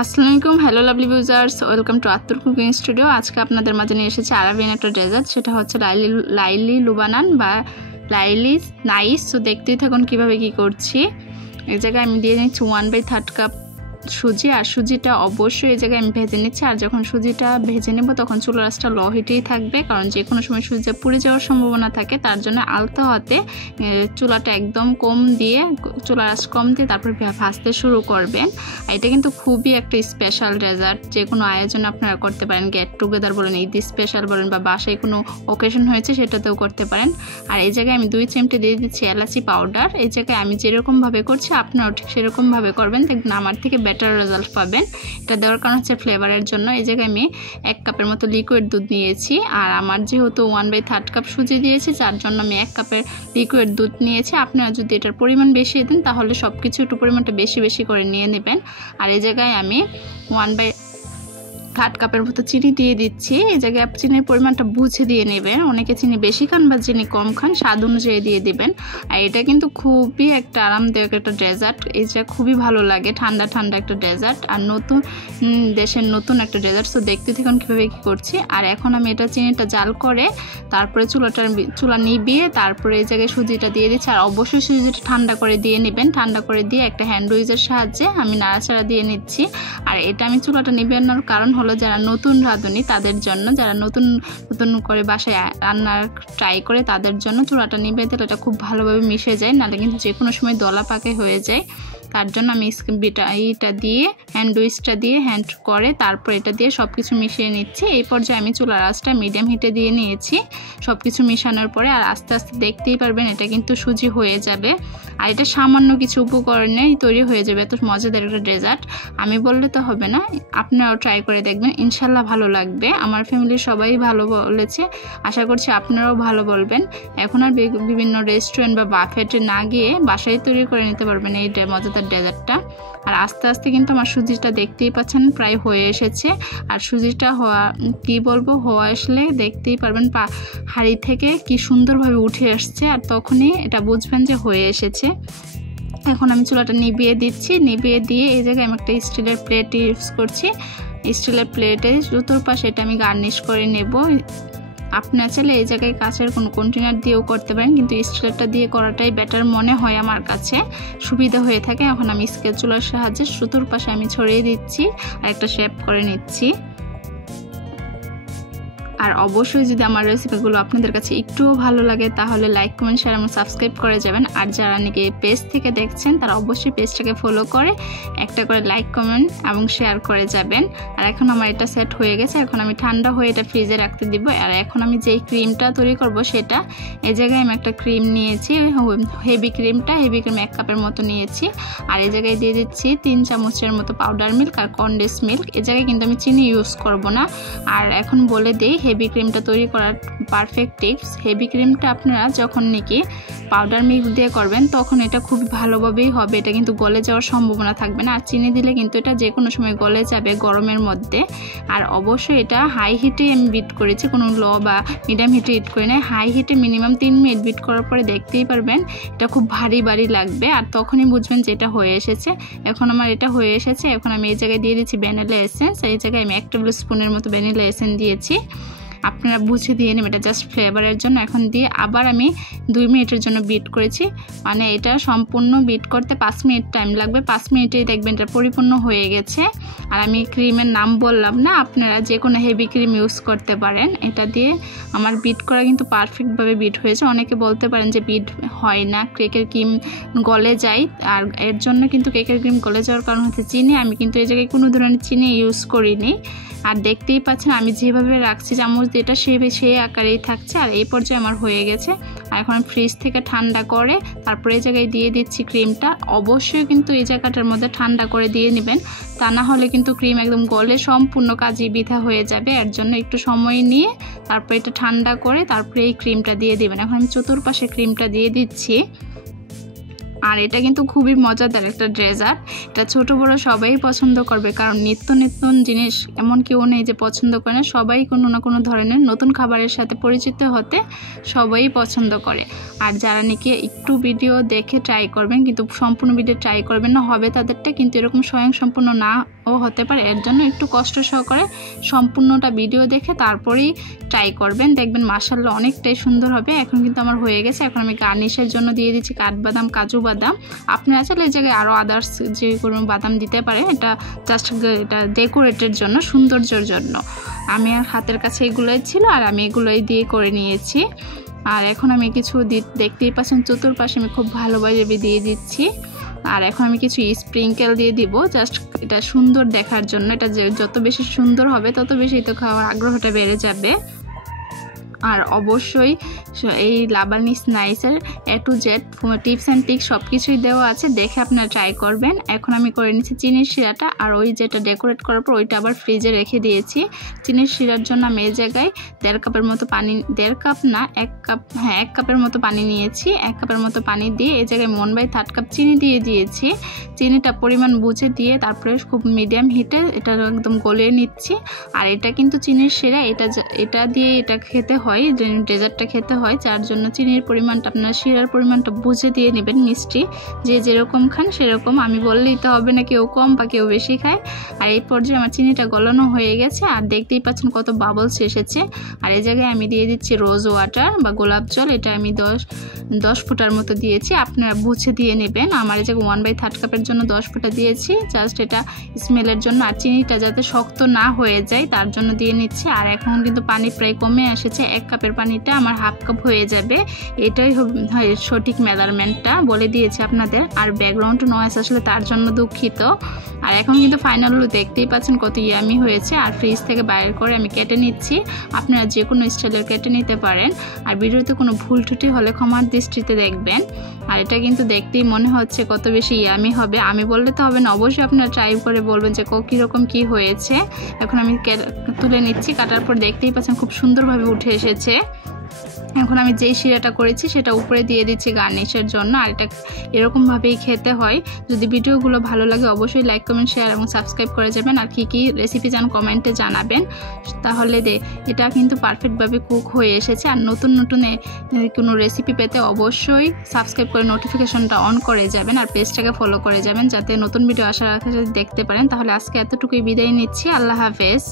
আসসালামু আলাইকুম, hello lovely viewers, welcome to Attur cooking studio. আজকে আপনাদের মাঝে নিয়ে এসেছে আরাবিয়ান একটা ডেজার্ট, সেটা হচ্ছে লাইলি লুবানান বা লাইলি নাইস। তো দেখতেই থাকুন কীভাবে কী করছি। এই জায়গায় আমি দিয়ে নিচ্ছি 1/3 কাপ সুজি, আর সুজিটা অবশ্যই এই জায়গায় আমি ভেজে নিচ্ছি। আর যখন সুজিটা ভেজে নেব তখন চুলার আঁচটা লো হিটেই থাকবে, কারণ যে কোনো সময় সুজিটা পুড়ে যাওয়ার সম্ভাবনা থাকে। তার জন্য আলতো হাতে চুলাটা একদম কম দিয়ে, চুলার আঁচ কম দিয়ে তারপর ভাজতে শুরু করবেন। আর এটা কিন্তু খুবই একটা স্পেশাল ডেজার্ট, যে কোনো আয়োজন আপনারা করতে পারেন, গেট টুগেদার বলেন, ঈদ স্পেশাল বলেন, বা বাসায় কোনো অকেশন হয়েছে সেটাতেও করতে পারেন। আর এই জায়গায় আমি 2 চিমটে দিয়ে দিচ্ছি এলাচি পাউডার। এই জায়গায় আমি যেরকমভাবে করছি আপনারাও ঠিক সেরকমভাবে করবেন, দেখবেন আমার থেকে বেটার রেজাল্ট পাবেন। এটা দেওয়ার কারণ হচ্ছে ফ্লেভারের জন্য। এই জায়গায় আমি 1 কাপের মতো লিকুইড দুধ নিয়েছি, আর আমার যেহেতু 1/3 কাপ সুজি দিয়েছি, যার জন্য আমি 1 কাপের লিকুইড দুধ নিয়েছি। আপনারা যদি এটার পরিমাণ বেশি দেন তাহলে সব কিছু একটু পরিমাণটা বেশি বেশি করে নিয়ে নেবেন। আর এই জায়গায় আমি 1/3 কাপের মতো চিনি দিয়ে দিচ্ছি। এই জায়গায় চিনির পরিমাণটা বুঝে দিয়ে নেবেন, অনেকে চিনি বেশি খান বা চিনি কম খান, স্বাদ অনুযায়ী দিয়ে দিবেন। আর এটা কিন্তু খুবই একটা আরামদায়ক একটা ডেজার্ট, এটা খুবই ভালো লাগে, ঠান্ডা ঠান্ডা একটা ডেজার্ট, আর নতুন দেশের নতুন একটা ডেজার্ট। তো দেখতে দেখুন কীভাবে কী করছি। আর এখন আমি এটা চিনিটা জাল করে তারপরে চুলা নিভিয়ে তারপরে এই জায়গায় সুজিটা দিয়ে দিচ্ছি। আর অবশ্যই সুজিটা ঠান্ডা করে দিয়ে নেবেন, ঠান্ডা করে দিয়ে একটা হ্যান্ড উইচের সাহায্যে আমি নাড়াচাড়া দিয়ে নিচ্ছি। আর এটা আমি চুলাটা নিভিয়ানোর কারণ হলো যারা নতুন রাঁধুনি তাদের জন্য, যারা নতুন নতুন করে বাসায় রান্নার ট্রাই করে তাদের জন্য চুলাটা নিভিয়ে দিলে এটা খুব ভালোভাবে মিশে যায়, নাহলে কিন্তু যে কোনো সময় দলা পাকে হয়ে যায়। তার জন্য আমি এইটা দিয়ে হ্যান্ড উইচটা দিয়ে হ্যান্ড করে তারপর এটা দিয়ে সব কিছু মিশিয়ে নিচ্ছি। এই পর্যায়ে আমি চুলার আঁচটা মিডিয়াম হিটে দিয়ে নিয়েছি সব কিছু মিশানোর পরে। আর আস্তে আস্তে দেখতেই পারবেন এটা কিন্তু সুজি হয়ে যাবে, আর এটা সামান্য কিছু উপকরণেই তৈরি হয়ে যাবে। এত মজাদার একটা ডেজার্ট, আমি বললে তো হবে না, আপনারাও ট্রাই করে দেখবেন, ইনশাল্লাহ ভালো লাগবে। আমার ফ্যামিলির সবাই ভালো বলেছে, আশা করছি আপনারাও ভালো বলবেন। এখন আর বিভিন্ন রেস্টুরেন্ট বা বাফেটে না গিয়ে বাসায় তৈরি করে নিতে পারবেন এই মজাদার ডেজার্টটা। আর আস্তে আস্তে কিন্তু আমার সুজিটা দেখতেই পাচ্ছেন প্রায় হয়ে এসেছে। আর সুজিটা হওয়া আসলে দেখতেই পারবেন হাঁড়ি থেকে কি সুন্দরভাবে উঠে আসছে, আর তখনই এটা বুঝবেন যে হয়ে এসেছে। এখন আমি চুলাটা নিভিয়ে দিচ্ছি, নিভিয়ে দিয়ে এই জায়গায় আমি একটা স্টিলের প্লেট ইউজ করছি। স্টিলের প্লেটে চতুর্পাশে এটা আমি গার্নিশ করে নেব। আপনারা চাইলে এই জায়গায় কাঁচের কোনো কন্টেনার দিয়েও করতে পারেন, কিন্তু স্টিলেরটা দিয়ে করাটাই বেটার মনে হয়, আমার কাছে সুবিধা হয়ে থাকে। এখন আমি স্প্যাচুলার সাহায্যে চতুর্পাশে আমি ছড়িয়ে দিচ্ছি আর একটা শেপ করে নিচ্ছি। আর অবশ্যই যদি আমার রেসিপিগুলো আপনাদের কাছে একটুও ভালো লাগে তাহলে লাইক, কমেন্ট, শেয়ার এবং সাবস্ক্রাইব করে যাবেন। আর যারা নাকি পেজ থেকে দেখছেন তারা অবশ্যই পেজটাকে ফলো করে একটা করে লাইক, কমেন্ট এবং শেয়ার করে যাবেন। আর এখন আমার এটা সেট হয়ে গেছে, এখন আমি ঠান্ডা হয়ে এটা ফ্রিজে রাখতে দিব। আর এখন আমি যেই ক্রিমটা তৈরি করব সেটা, এই জায়গায় আমি একটা ক্রিম নিয়েছি, হেভি ক্রিম 1 কাপের মতো নিয়েছি। আর এই জায়গায় দিয়ে দিচ্ছি 3 চামচের মতো পাউডার মিল্ক আর কনডেন্স মিল্ক। এই জায়গায় কিন্তু আমি চিনি ইউজ করব না। আর এখন বলে দেই হেভি ক্রিমটা তৈরি করার পারফেক্ট টিপস। হেভি ক্রিমটা আপনারা যখন নাকি পাউডার মিল্ক দিয়ে করবেন তখন এটা খুব ভালোভাবেই হবে, এটা কিন্তু গলে যাওয়ার সম্ভাবনা থাকবে না। আর চিনি দিলে কিন্তু এটা যে কোনো সময় গলে যাবে গরমের মধ্যে। আর অবশ্যই এটা হাই হিটে আমি বিট করেছি, কোনো লো বা মিডিয়াম হিটে হিট করে নেয়। হাই হিটে মিনিমাম 3 মিনিট বিট করার পরে দেখতেই পারবেন এটা খুব ভারী ভারী লাগবে, আর তখনই বুঝবেন যে এটা হয়ে এসেছে। এখন আমার এটা হয়ে এসেছে। এখন আমি এই জায়গায় দিয়ে দিচ্ছি ভ্যানিলা এসেন্স। এই জায়গায় আমি 1 টেবিল স্পুনের মতো ভ্যানিলা এসেন্স দিয়েছি, আপনারা বুঝে দিয়ে নেবেন, এটা জাস্ট ফ্লেভারের জন্য। এখন দিয়ে আবার আমি 2 মিনিটের জন্য বিট করেছি, মানে এটা সম্পূর্ণ বিট করতে 5 মিনিট টাইম লাগবে। 5 মিনিটেই দেখবেন এটা পরিপূর্ণ হয়ে গেছে। আর আমি ক্রিমের নাম বললাম না, আপনারা যে কোনো হেভি ক্রিম ইউজ করতে পারেন। এটা দিয়ে আমার বিট করা কিন্তু পারফেক্টভাবে বিট হয়েছে। অনেকে বলতে পারেন যে বিট হয় না, কেকের ক্রিম গলে যায়, আর এর জন্য কিন্তু কেকের ক্রিম গলে যাওয়ার কারণ হচ্ছে চিনি। আমি কিন্তু এই জায়গায় কোনো ধরনের চিনি ইউজ করিনি। আর দেখতেই পাচ্ছেন আমি যেভাবে রাখছি চামচ দিয়ে এটা সেই আকারেই থাকছে। আর এই পর্যায়ে আমার হয়ে গেছে। আর এখন ফ্রিজ থেকে ঠান্ডা করে তারপরে এই জায়গায় দিয়ে দিচ্ছি ক্রিমটা। অবশ্যই কিন্তু এই জায়গাটার মধ্যে ঠান্ডা করে দিয়ে নেবেন, তা না হলে কিন্তু ক্রিম একদম গলে সম্পূর্ণ কাজই বৃথা হয়ে যাবে। এর জন্য একটু সময় নিয়ে তারপরে এটা ঠান্ডা করে তারপরে এই ক্রিমটা দিয়ে দিবেন। এখন আমি চতুর্পাশে ক্রিমটা দিয়ে দিচ্ছি। আর এটা কিন্তু খুবই মজাদার একটা ডেজার্ট, এটা ছোট বড় সবাই পছন্দ করবে, কারণ নিত্য নতুন জিনিস এমন কেউ নেই যে পছন্দ করে না। সবাই কোনো না কোনো ধরনের নতুন খাবারের সাথে পরিচিত হতে সবাই পছন্দ করে। আর যারা নাকি একটু ভিডিও দেখে ট্রাই করবেন কিন্তু সম্পূর্ণ ভিডিও ট্রাই করবেন না, হবে তাদেরটা কিন্তু এরকম স্বয়ংসম্পূর্ণ না হতে পারে, এর জন্য একটু কষ্ট সহকারে সম্পূর্ণটা ভিডিও দেখে তারপরেই ট্রাই করবেন, দেখবেন মাশাআল্লাহ অনেকটাই সুন্দর হবে। এখন কিন্তু আমার হয়ে গেছে। এখন আমি গার্নিশের জন্য দিয়ে দিচ্ছি কাঠবাদাম, কাজু বাদাম। আপনারা চাইলে এই জায়গায় আরও আদার্স যে কোনো বাদাম দিতে পারে, এটা জাস্ট এটা ডেকোরেটের জন্য, সৌন্দর্যের জন্য। আমি হাতের কাছে এগুলোই ছিল আর আমি এগুলোই দিয়ে করে নিয়েছি। আর এখন আমি কিছু দেখতেই পাচ্ছেন চতুর্পাশে আমি খুব ভালোভাবে দিয়ে দিচ্ছি। আর এখন আমি কিছু স্প্রিঙ্কেল দিয়ে দিব, জাস্ট এটা সুন্দর দেখার জন্য। এটা যত বেশি সুন্দর হবে তত বেশি তো খাওয়ার আগ্রহটা বেড়ে যাবে। আর অবশ্যই এই Laboni স্নাইসের A to Z tips and tricks সব কিছুই দেওয়া আছে, দেখে আপনারা ট্রাই করবেন। এখন আমি করে নিচ্ছি চিনির শিরাটা, আর ওই যেটা ডেকোরেট করার পর ওইটা আবার ফ্রিজে রেখে দিয়েছি। চিনির শিরার জন্য আমি এই জায়গায় 1.5 কাপের মতো পানি, 1.5 কাপ না 1 কাপ, হ্যাঁ 1 কাপের মতো পানি নিয়েছি। 1 কাপের মতো পানি দিয়ে এই জায়গায় 1/3 কাপ চিনি দিয়ে দিয়েছি। চিনিটা পরিমাণ বুঝে দিয়ে তারপরে খুব মিডিয়াম হিটে এটা একদম গলিয়ে নিচ্ছি। আর এটা কিন্তু চিনির শিরা, এটা দিয়ে এটা খেতে হয়, ডেজার্টটা খেতে হয়, যার জন্য চিনির পরিমাণটা আপনার শিরার পরিমাণটা বুঝে দিয়ে নেবেন। মিষ্টি যে যেরকম খান সেরকম, আমি বললেই তো হবে না কেউ কম বা কেউ বেশি খায়। আর এই পর্যায়ে আমার চিনিটা গলানো হয়ে গেছে, আর দেখতেই পাচ্ছেন কত বাবলস এসেছে। আর এই জায়গায় আমি দিয়ে দিচ্ছি রোজ ওয়াটার বা গোলাপ জল, এটা আমি 10 ফোঁটার মতো দিয়েছি, আপনারা বুঝে দিয়ে নেবেন। আমার এই জায়গায় 1/3 কাপের জন্য 10 ফোঁটা দিয়েছি, জাস্ট এটা স্মেলের জন্য। আর চিনিটা যাতে শক্ত না হয়ে যায় তার জন্য দিয়ে নিচ্ছি। আর এখন কিন্তু পানি প্রায় কমে এসেছে, 1 কাপের পানিটা আমার 1/2 কাপ হয়ে যাবে। এটাই সঠিক মেজারমেন্টটা বলে দিয়েছি আপনাদের। আর ব্যাকগ্রাউন্ড নয়েজ আসলে তার জন্য দুঃখিত। আর এখন কিন্তু ফাইনাল দেখতেই পাচ্ছেন কত ইয়ামি হয়েছে। আর ফ্রিজ থেকে বাইরে করে আমি কেটে নিচ্ছি, আপনারা যে কোনো স্টাইলের কেটে নিতে পারেন। আর ভিডিওতে কোনো ভুল ত্রুটি হলে ক্ষমার দৃষ্টিতে দেখবেন। আর এটা কিন্তু দেখতেই মনে হচ্ছে কত বেশি ইয়ামি হবে, আমি বললে তো হবে না, অবশ্যই আপনারা ট্রাই করে বলবেন যে কীরকম কী হয়েছে। এখন আমি তুলে নিচ্ছি, কাটার পর দেখতেই পাচ্ছেন খুব সুন্দরভাবে উঠে এসেছে। এখন আমি যেই শিরাটা করেছি সেটা উপরে দিয়ে দিচ্ছি গার্নিশের জন্য। আর এটা এরকমভাবেই খেতে হয়। যদি ভিডিওগুলো ভালো লাগে অবশ্যই লাইক, কমেন্ট, শেয়ার এবং সাবস্ক্রাইব করে যাবেন। আর কী রেসিপি চান কমেন্টে জানাবেন, তাহলে এটা কিন্তু পারফেক্টভাবে কুক হয়ে এসেছে। আর নতুন কোনো রেসিপি পেতে অবশ্যই সাবস্ক্রাইব করে নোটিফিকেশনটা অন করে যাবেন, আর পেজটাকে ফলো করে যাবেন যাতে নতুন ভিডিও আসার আগে দেখতে পারেন। তাহলে আজকে এতটুকুই বিদায় নিচ্ছি, আল্লাহ হাফেজ।